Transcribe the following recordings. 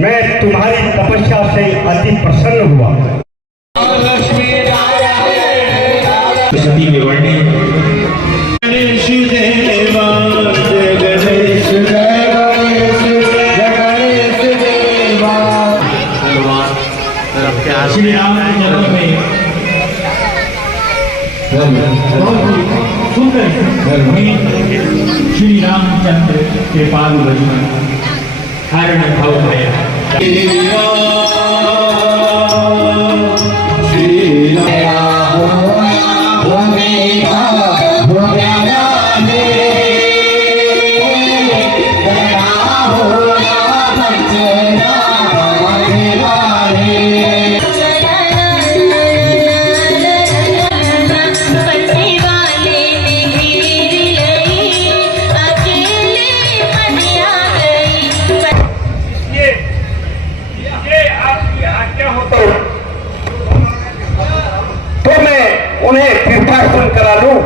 मैं तुम्हारी तपस्या से अति प्रसन्न हुआ। सती में वर्णित श्री राम जन्म में सुंदर श्री रामचंद्र के पालू लक्ष्मण हरण भाव भया उन्हें तीर्थाटन करा लूं।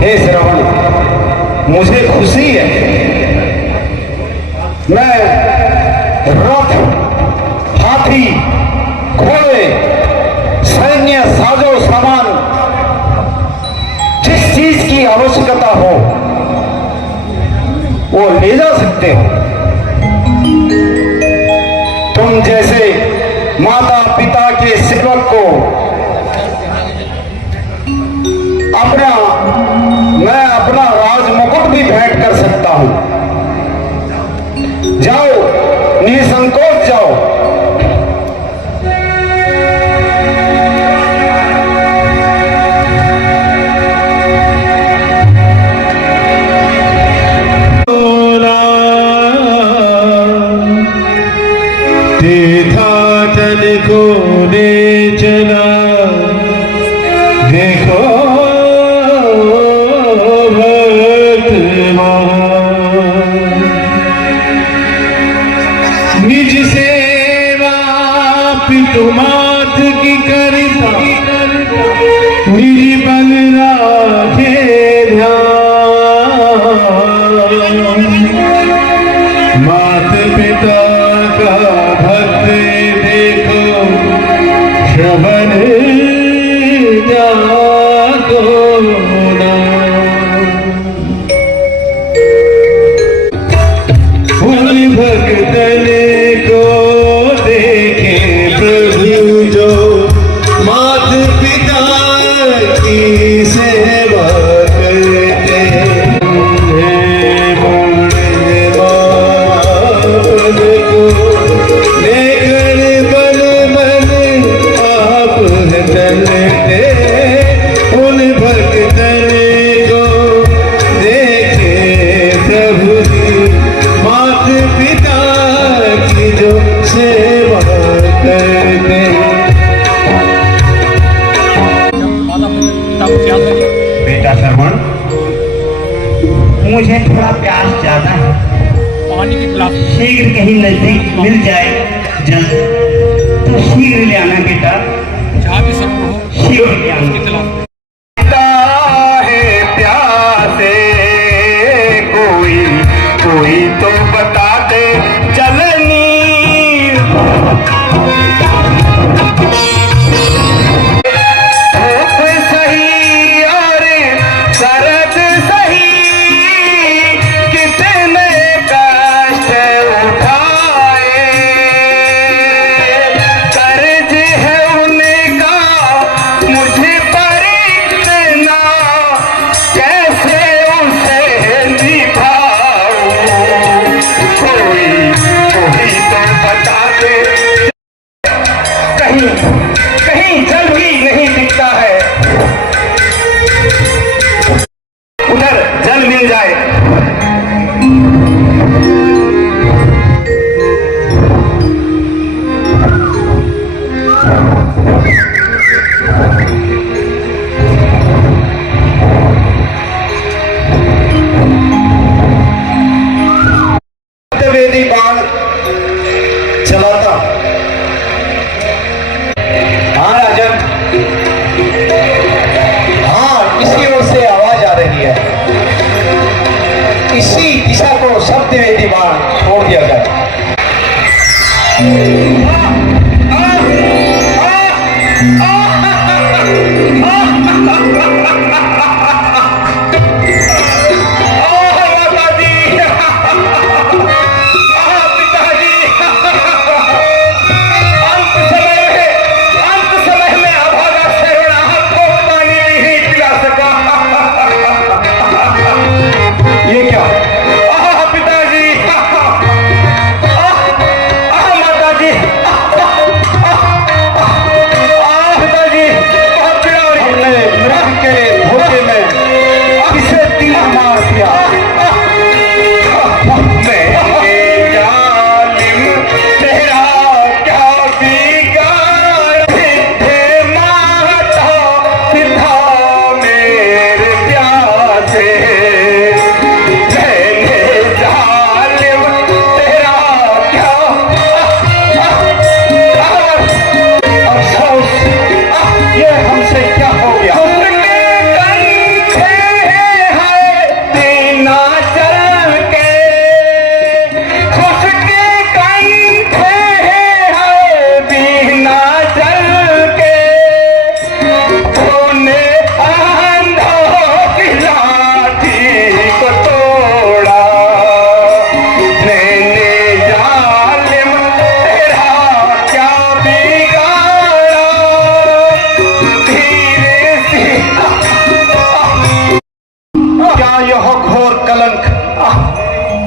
हे श्रवण, मुझे खुशी है। मैं रथ, हाथी, घोड़े, सैन्य साजो सामान, जिस चीज की आवश्यकता हो वो ले जा सकते हो। तुम जैसे माता पिता के सेवक को मैं अपना राज मुकुट भी भेंट कर सकता हूं। जाओ, निसंकोच जाओ। तीर्थाटन को ले चला, देखो निज सेवा पितुमात की करता, निज बल राखे ध्यान। मात पिता का भक्त देखो, श्रवण जाको ना। उन भक्तन को देखे प्रभु जो मात पिता की सेवा करते हैं। बेटा श्रवण, मुझे थोड़ा प्यास ज्यादा है। पानी की गिलास शीघ्र कहीं नजदीक मिल जाए जल तो शीघ्र ले आना बेटा। जहाँ भी सब हो शीघ्र ले आना। प्यासे कोई कोई तो बता दे चलनी। कर्ज है उनका मुझे पर इसी दिशा को सत्यवेदी बाण छोड़ दिया जाए।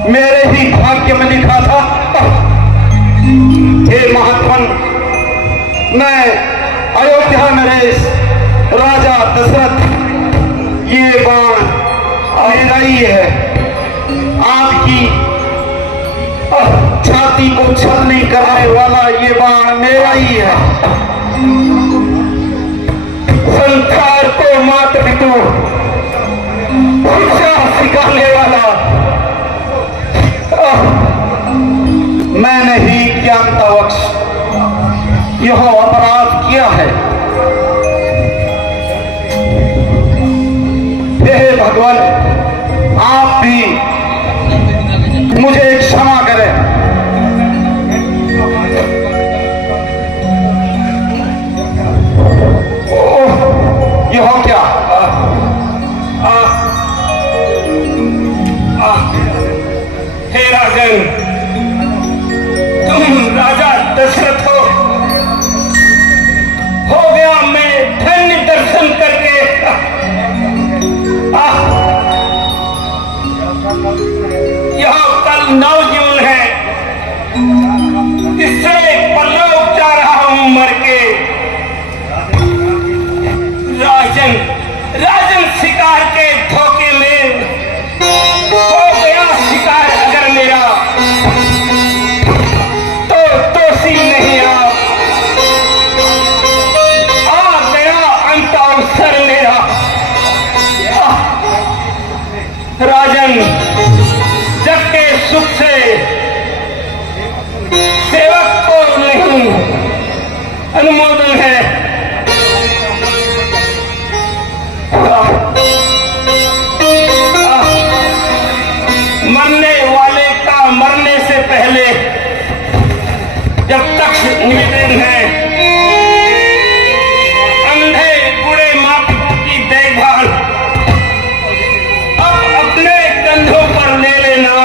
मेरे ही भाग्य में लिखा था। हे महात्मन, मैं अयोध्या नरेश राजा दशरथ, ये बाण मेरा ही है। आपकी छाती को छलनी करने वाला ये बाण मेरा ही है। संसार को मात पितु सिखाने वाला मैंने ही ज्ञानतावक्ष यह अपराध किया है। हे भगवान, आप भी मुझे क्षमा करें। ओह, यह क्या? हे राजन, तुम राजा दशरथ हो गया मैं धन्य दर्शन करके। यह कल 9 जून है, इससे परलोक जा रहा हूं मर के। राजन शिकार के धोखे में हो गया शिकार अगर मेरा, तो दोषी नहीं आ गया अंत अवसर मेरा। राजन, जग के सुख से सेवक को नहीं अनुमोदन है। मरने वाले का मरने से पहले जब तक निवेदन है, अंधे बूढ़े माँ पिता की देखभाल अब अपने कंधों पर ले लेना।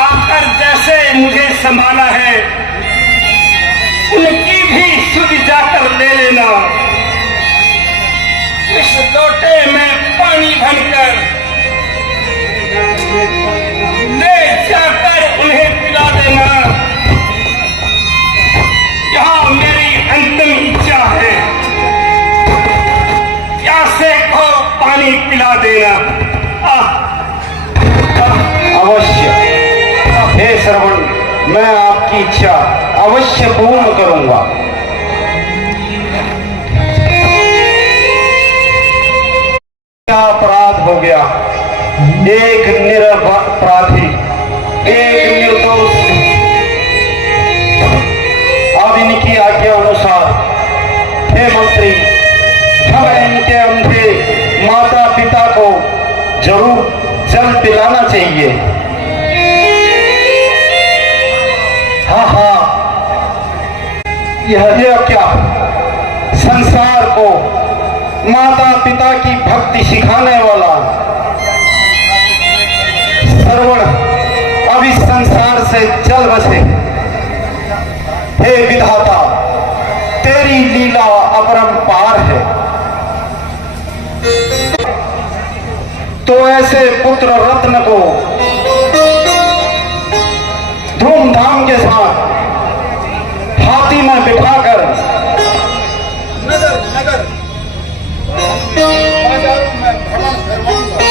आकर जैसे मुझे संभाला है, उनकी भी सुध जाकर ले लेना। इस लोटे में पानी भरकर ले जाकर उन्हें पिला देना। यह मेरी अंतिम इच्छा है, प्यासे को पानी पिला देना। अवश्य हे श्रवण, मैं आपकी इच्छा अवश्य पूर्ण करूंगा। क्या अपराध हो गया? एक निरपराधी, एक निर्दोष। अब इनकी आज्ञा अनुसार हे मंत्री, जब इनके अंधे माता पिता को जरूर जल पिलाना चाहिए। हाँ हाँ, यह क्या, संसार को माता पिता की भक्ति सिखाने वाला श्रवण अब इस संसार से चल बसे। हे विधाता, तेरी लीला अपरंपार है। तो ऐसे पुत्र रत्न को धूमधाम के साथ हाथी में बिठाकर नगर बाजारों में भ्रमण करवाऊंगा।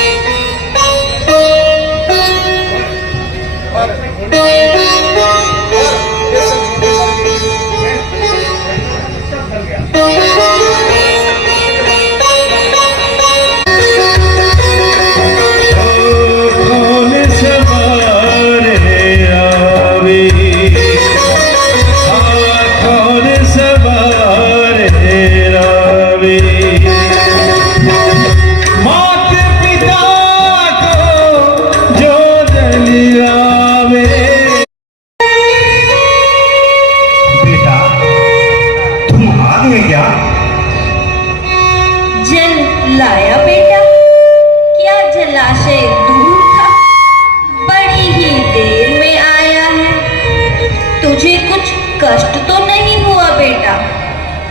कष्ट तो नहीं हुआ बेटा?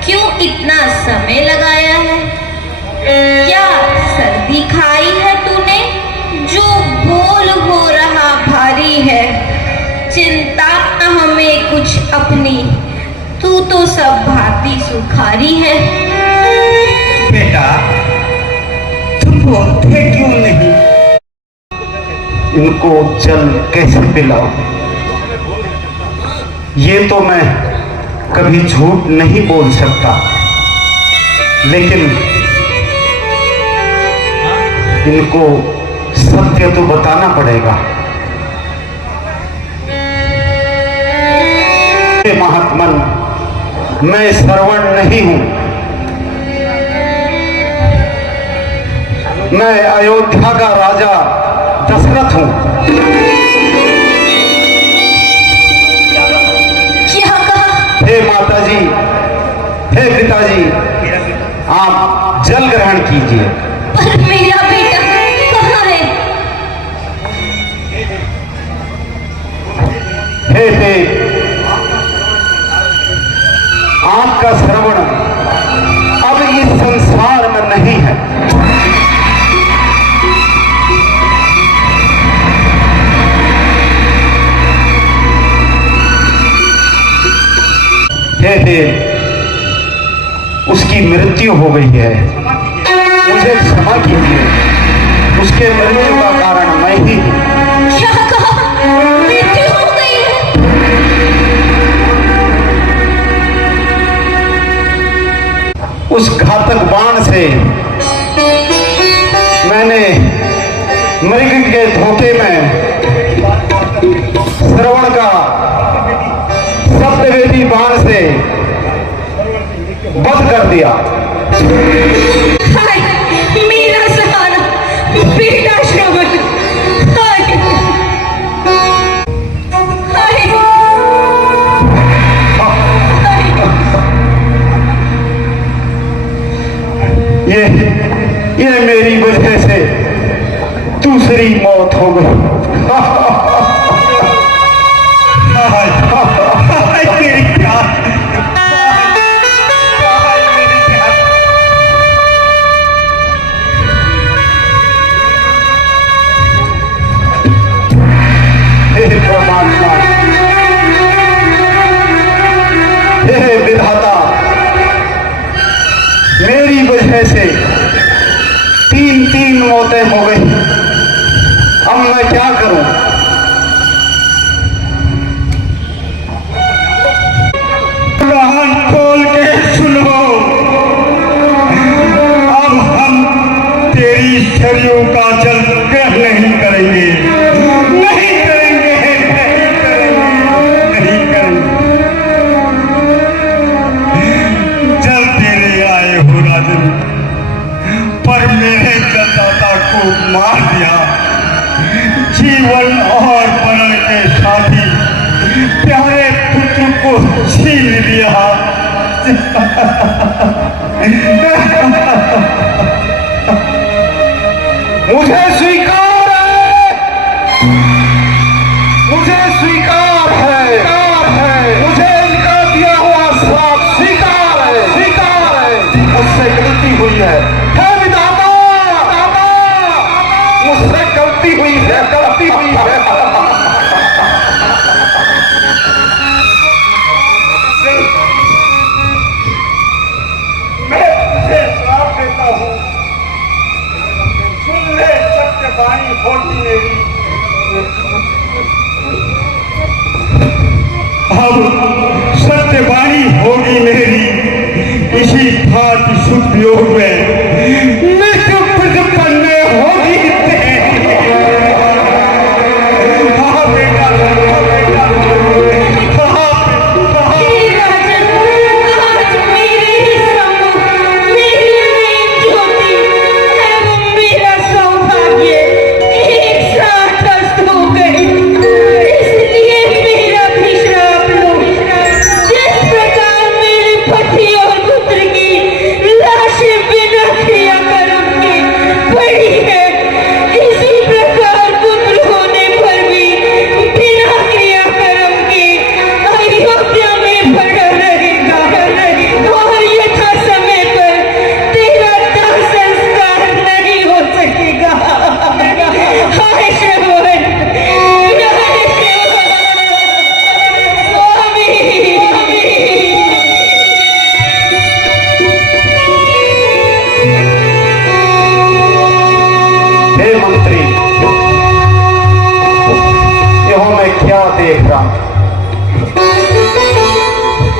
क्यों इतना समय लगाया है? क्या सर्दी खाई है तूने जो बोल हो रहा भारी है? चिंता न हमें कुछ अपनी, तू तो सब भांति सुखारी है। बेटा तुम बोलते क्यों नहीं? इनको जल कैसे पिलाओ? ये तो मैं कभी झूठ नहीं बोल सकता, लेकिन इनको सत्य तो बताना पड़ेगा। महात्मन, मैं श्रवण नहीं हूं, मैं अयोध्या का राजा दशरथ हूं। हे माताजी, हे पिताजी, आप जल ग्रहण कीजिए। पर मेरा बेटा कहाँ है? हे आपका श्रवण अब इस संसार में नहीं है। हे उसकी मृत्यु हो गई है, मुझे क्षमा कीजिए। उसके मृत्यु का कारण मैं ही हूं। क्या कहा? मृत्यु हो गई है? उस घातक बाण से मैंने मृग के धोखे में श्रवण का सत्यवेदी बाण से वध कर दिया। हाय मेरा सहारा बेटा श्रवण, हाय हाय ये मेरी वजह से दूसरी मौत हो गई। परमात्मा, हे विधाता, मेरी वजह से तीन मौतें हो गई। अब मैं क्या करूं? कान खोल के सुनो, अब हम तेरी शरीरों का जल ग्रहण नहीं करेंगे, नहीं करेंगे, नहीं करेंगे। जल तेरे आए हो राजन, पर मेरे जल मार दिया, जीवन और मरण के साथी प्यारे पुत्र को छीन लिया। मुझे स्वीकार है, मुझे स्वीकार है, मुझे इनका दिया हुआ श्राप स्वीकार है, मुझसे गलती हुई है, हे विधाता, मुझसे गलती हुई है। मैं तुझे श्राप देता हूँ, सुन ले सत्यवाणी होगी मेरी। अब सत्यवाणी होगी मेरी, इसी भांति सुख योग में मृत्यु पन्ने होगी तेरी। हाँ बेटा, हाँ बेटा,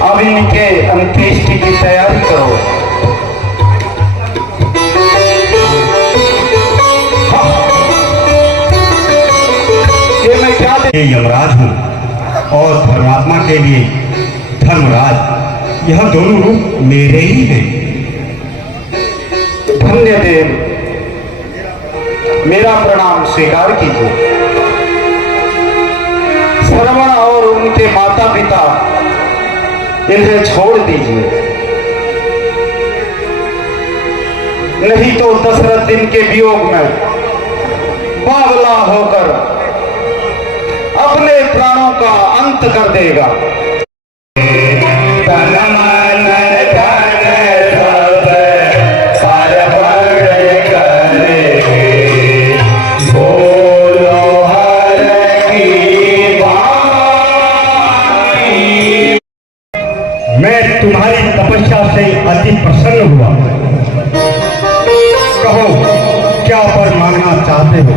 अब इनके अंत्येष्टि की तैयारी करो। ये मैं क्या यमराज हूँ और धर्मात्मा के लिए धर्मराज, यह दोनों रूप मेरे ही हैं। धन्य देव, मेरा प्रणाम स्वीकार कीजिए। श्रवण और उनके माता पिता इन्हें छोड़ दीजिए, नहीं तो दशरथ दिन के वियोग में बावला होकर अपने प्राणों का अंत कर देगा। मैं तुम्हारी तपस्या से अति प्रसन्न हुआ। कहो क्या वर मांगना चाहते हो?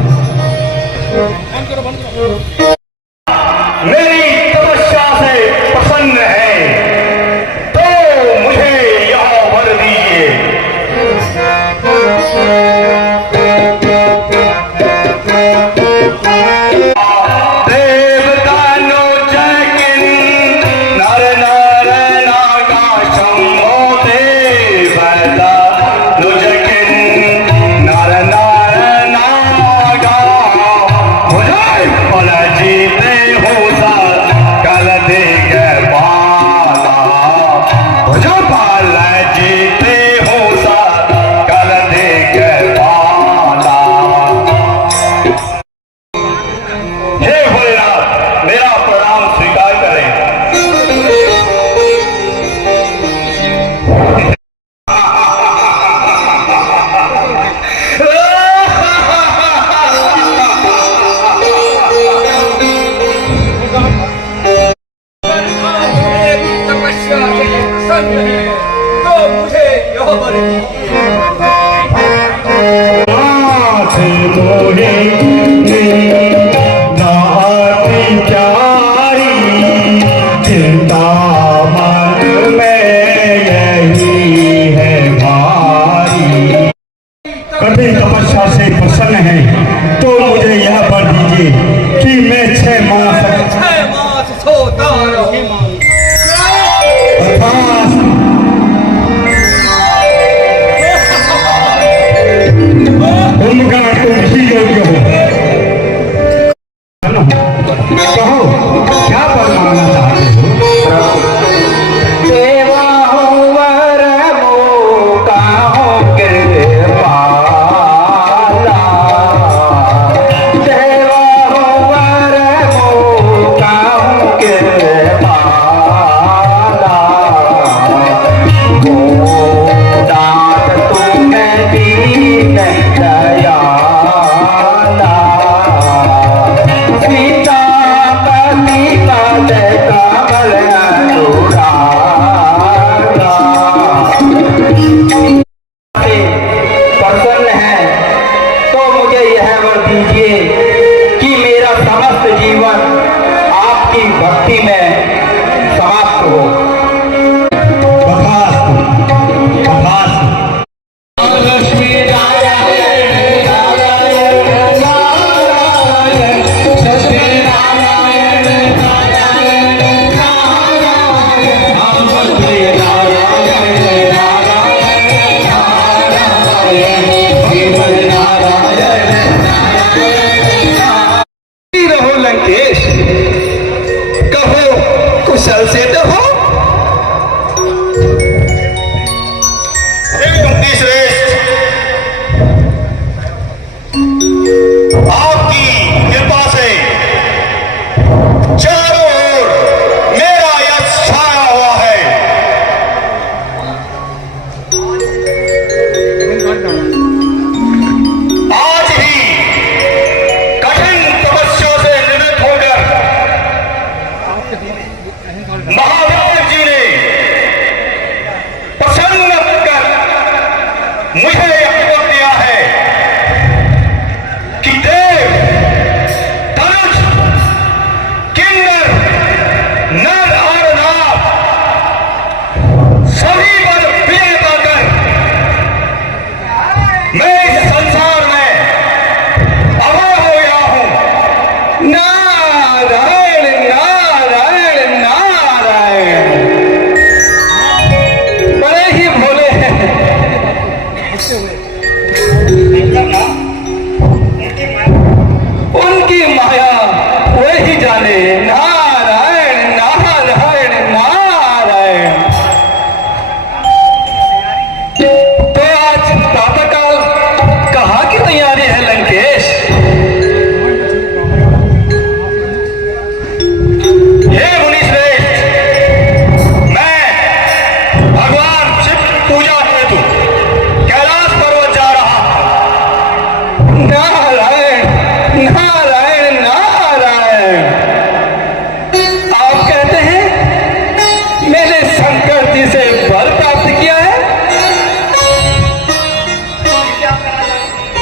मेरी तपस्या से प्रसन्न है तो मुझे यह वर दीजिए। कठिन तपस्या से प्रसन्न है तो मुझे यह वर दीजिए कि मैं 6 मास सोता रहूं। उनका तुम ही यह वर दीजिए कि मेरा समस्त जीवन आपकी भक्ति में समाप्त हो। रहो लंकेश, कहो कुशल से तो हो। आपकी कृपा से चारों ओर मेरा यश छाया हुआ है। आज ही कठिन तपस्या से निवृत्त होकर महादेव जी ने प्रसन्न कर मुझे यह वर दिया है कि देव, धनुष, किन्नर, नर और नाग सभी पर विजय पाकर मैं इस संसार में अमर हो गया हूं। नारायण नारायण नारायण, बड़े ही भोले हैं। उनकी माया वही जाने। नारायण नारायण नारायण। तो आज प्रातःकाल कहाँ की तैयारी है लंकेश? हे मुनिश्रेष्ठ, मैं भगवान शिव की पूजा हेतु कैलाश पर्वत जा रहा हूं। नारायण नारायण नारायण। आप कहते हैं मैंने शंकर जी से वर प्राप्त किया है,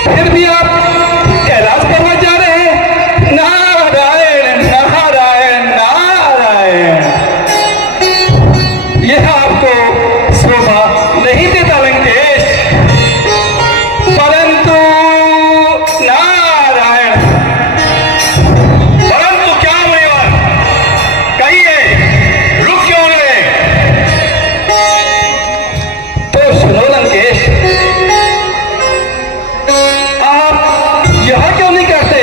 फिर भी आप कैलाश पर्वत जा रहे हैं। नारायण नारायण नारायण, यह आपको शोभा नहीं देता लंकेश, परंतु नारायण। परंतु क्या मुनिवर, कहिए, रुक क्यों गए? तो सुनो लंकेश, आप यह क्यों नहीं करते?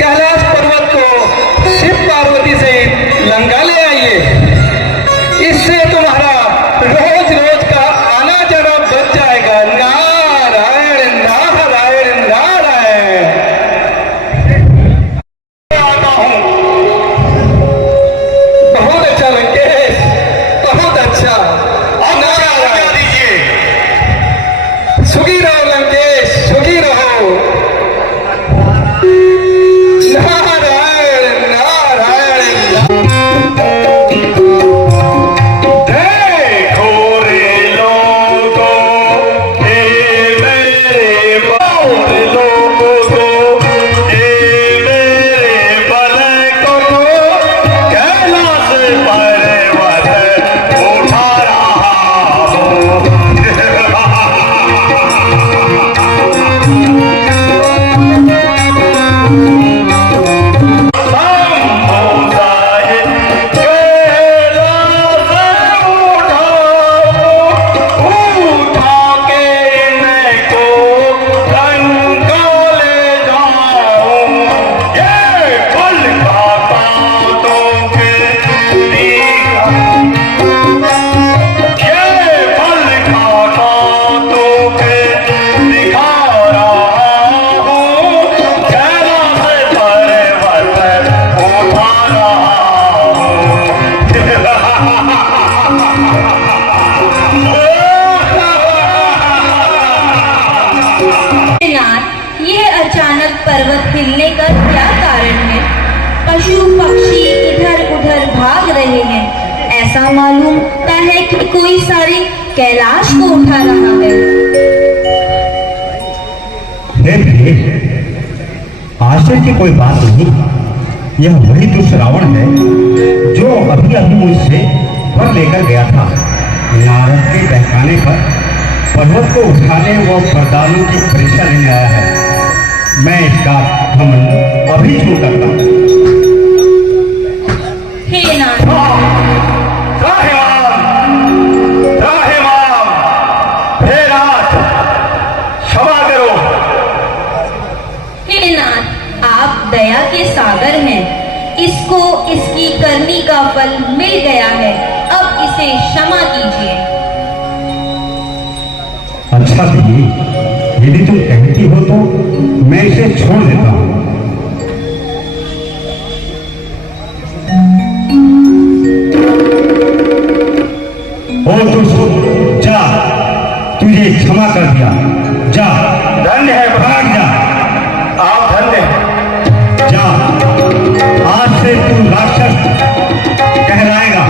कैलाश पर्वत को शिव पार्वती से लंका ले आइए, इससे तुम्हारा रोज रोज का आना जाना बच जाएगा। नारायण नारायण नारायण। आता हूं। बहुत अच्छा लंकेश, बहुत अच्छा। अब मुझे आज्ञा दीजिए। सुखी रहो लंकेश, सुखी रहो। नारायण नारायण। देखो रे लोगों, हे मेरे लोगों, हे मेरे बल को कैलाश पर्वत उठा रहा हूं। पर्वत हिलने का क्या कारण है? पशु पक्षी इधर उधर भाग रहे हैं। ऐसा मालूम होता है कि कोई सारे कैलाश को उठा रहा है। हे प्रिय, आश्चर्य की कोई बात नहीं। यह वही दुष्ट रावण है जो अभी अभी मुझसे वर लेकर गया था। नारद के बहकाने पर पर्वत को उठाने व वरदानों की परीक्षा लेने आया है। मैं इसका घमंड अभी क्यों करता हूँ? हे नाथ, क्षमा करो। हे नाथ, आप दया के सागर हैं। इसको इसकी करनी का फल मिल गया है, अब इसे क्षमा कीजिए। अच्छा प्रिय, यदि तुम कहती हो तो मैं इसे छोड़ देता हूँ। ओ दुष्ट, जा, तुझे क्षमा कर दिया। जा, धन्य है भाग जा, आप, धन्य है। जा। आज से तू राक्षस कहलाएगा।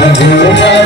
रघुनाथ